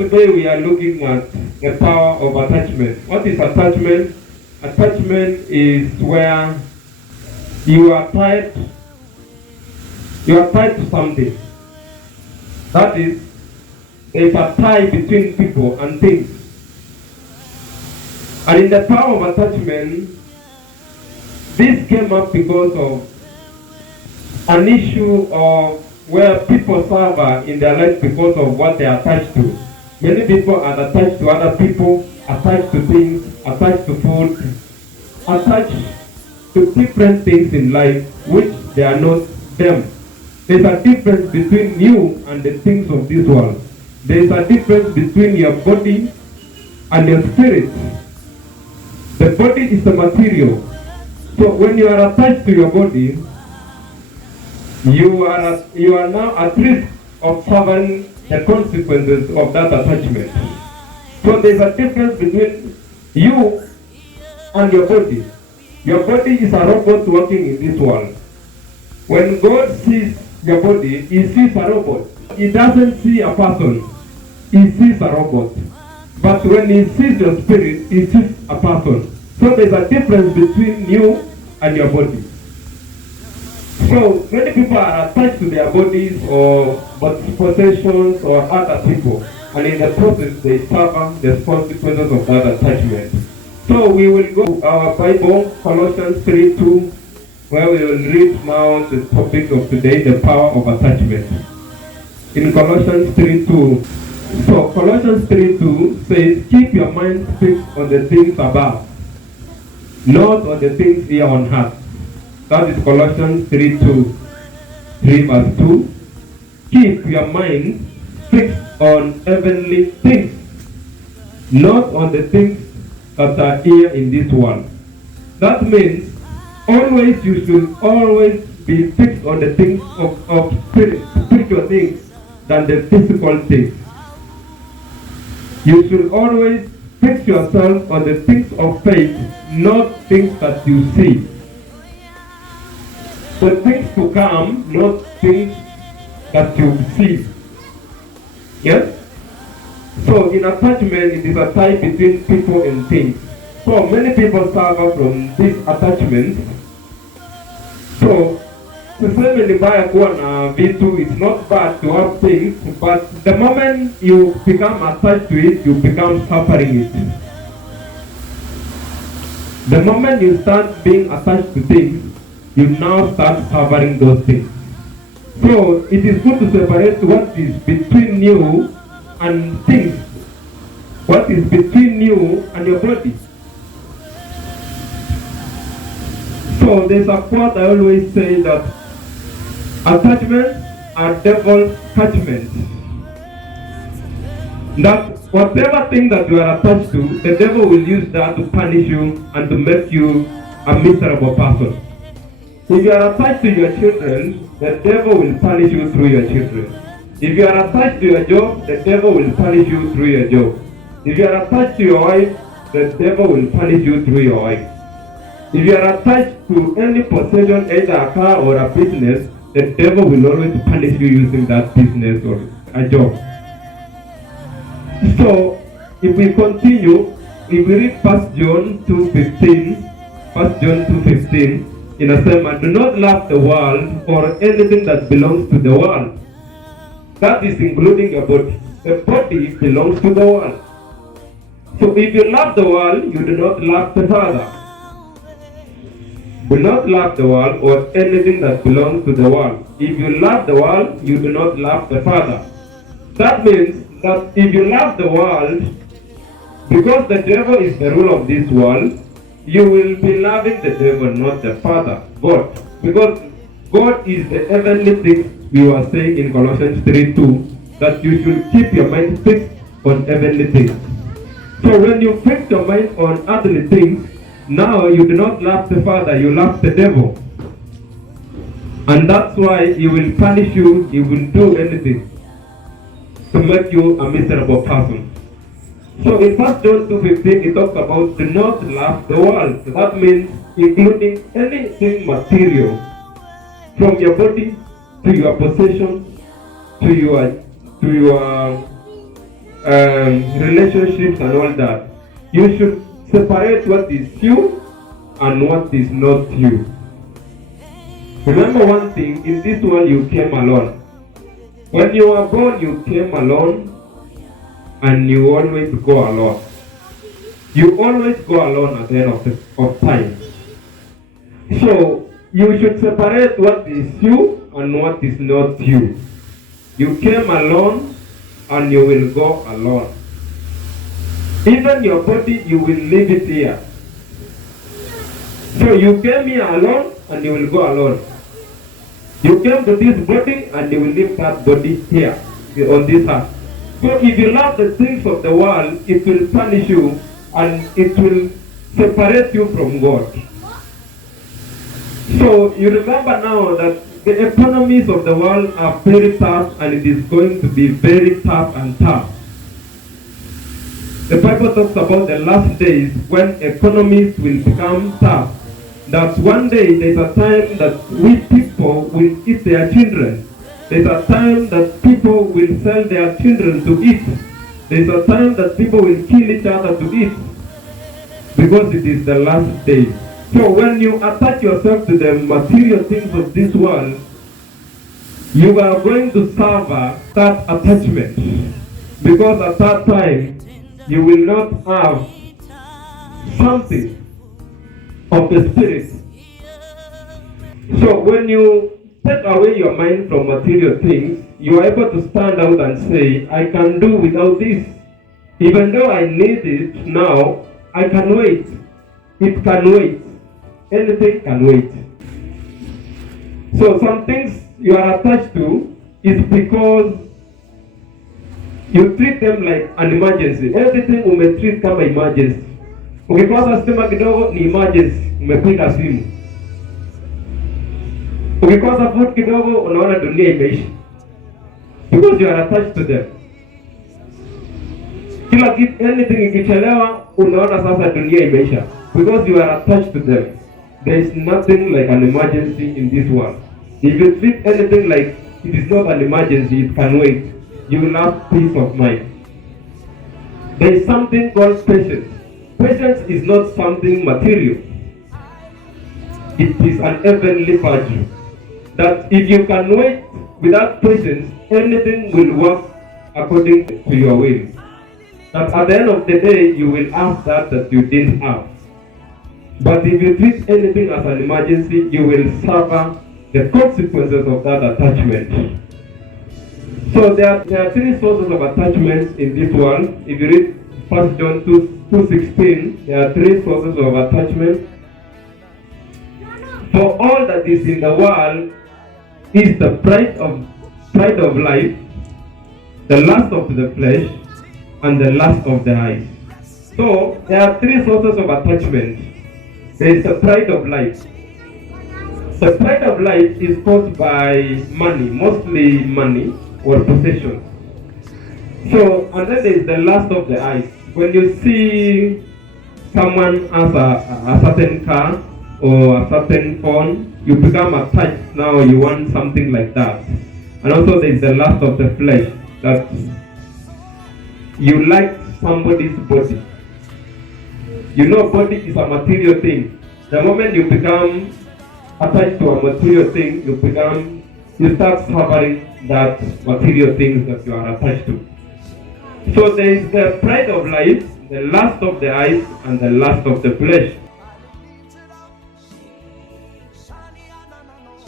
today we are looking at the power of attachment. What is attachment? Attachment is where you are tied to something. That is, there is a tie between people and things. And in the power of attachment, this came up because of an issue of where people suffer in their life because of what they are attached to. Many people are attached to other people, attached to things, attached to food, attached to different things in life which they are not them. There's a difference between you and the things of this world. There's a difference between your body and your spirit. The body is the material. So when you are attached to your body, you are now at risk of suffering the consequences of that attachment. So there's a difference between you and your body. Your body is a robot working in this world. When God sees your body, He sees a robot. He doesn't see a person. He sees a robot. But when He sees your spirit, He sees a person. So there's a difference between you and your body. So many people are attached to their bodies or possessions or other people, and in the process they suffer the consequences of that attachment. So we will go to our Bible, Colossians 3:2, where we will read now the topic of today, the power of attachment. In Colossians 3:2, so Colossians 3:2 says, keep your mind fixed on the things above, not on the things here on earth. That is Colossians 3 verse 2. Keep your mind fixed on heavenly things, not on the things that are here in this world. That means you should always be fixed on the things of spiritual things than the physical things. You should always fix yourself on the things of faith, not things that you see. The things to come, not things that you see. Yes? So in attachment, it is a tie between people and things. So many people suffer from this attachment. So tuseme ni mbaya kuwa na vitu, it's not bad to have things, but the moment you become attached to it, you become suffering it. The moment you start being attached to things, you now start suffering those things. So it is good to separate what is between you and things. What is between you and your body. So there's a quote I always say that attachments are devil's catchments. That whatever thing that you are attached to, the devil will use that to punish you and to make you a miserable person. If you are attached to your children, the devil will punish you through your children. If you are attached to your job, the devil will punish you through your job. If you are attached to your wife, the devil will punish you through your wife. If you are attached to any possession, either a car or a business, the devil will always punish you using that business or a job. So, if we continue, if we read 1 John 2:15, in a sermon, do not love the world or anything that belongs to the world. That is including your body. The body belongs to the world. So if you love the world, you do not love the Father. Do not love the world or anything that belongs to the world. If you love the world, you do not love the Father. That means that if you love the world, because the devil is the ruler of this world, you will be loving the devil, not the Father, God. Because God is the heavenly thing. We were saying in Colossians 3:2 that you should keep your mind fixed on heavenly things. So when you fix your mind on earthly things, now you do not love the Father, you love the devil. And that's why he will punish you, he will do anything to make you a miserable person. So in 1 John 2:15, it talks about do not love the world. So that means including anything material, from your body to your possession to your relationships and all that, you should separate what is you and what is not you. Remember one thing, in this world you came alone. When you were born, you came alone, and you always go alone. You always go alone at the end of time. So, you should separate what is you and what is not you. You came alone, and you will go alone. Even your body, you will leave it here. So you came here alone, and you will go alone. You came to this body, and you will leave that body here, on this earth. So if you love the things of the world, it will punish you, and it will separate you from God. So you remember now that the economies of the world are very tough, and it is going to be very tough and tough. The Bible talks about the last days when economies will become tough. That one day there's a time that we people will eat their children. There's a time that people will sell their children to eat. There's a time that people will kill each other to eat. Because it is the last day. So when you attach yourself to the material things of this world, you are going to suffer that attachment. Because at that time, you will not have something of the Spirit. So when you take away your mind from material things, you are able to stand out and say, I can do without this. Even though I need it now, I can wait. It can wait. Anything can wait. So some things you are attached to is because you treat them like an emergency. Everything umetreat kama emergency. Ukikosa stima kidogo ni emergency, umepiga simu. Ukikosa food kidogo unaona dunia imeisha. Because you are attached to them. Kila kitu, anything ikichelewa unaona sasa dunia imeisha. Because you are attached to them. There is nothing like an emergency in this world. If you treat anything like it is not an emergency, it can wait. You will have peace of mind. There is something called patience. Patience is not something material. It is an heavenly virtue. That if you can wait without patience, anything will work according to your will. That at the end of the day, you will have that you didn't have. But if you treat anything as an emergency, you will suffer the consequences of that attachment. So there are three sources of attachments in this world. If you read 1 John 2:16, there are three sources of attachment. For all that is in the world is the pride of life, the lust of the flesh, and the lust of the eyes. So there are three sources of attachment. There is the pride of life. The pride of life is caused by money, mostly money or possession. So, and then there is the lust of the eyes. When you see someone has a certain car or a certain phone, you become attached. Now you want something like that. And also there is the lust of the flesh, that you like somebody's body. You know, body is a material thing. The moment you become attached to a material thing, you start suffering that material things that you are attached to. So there is the pride of life, the lust of the eyes, and the lust of the flesh.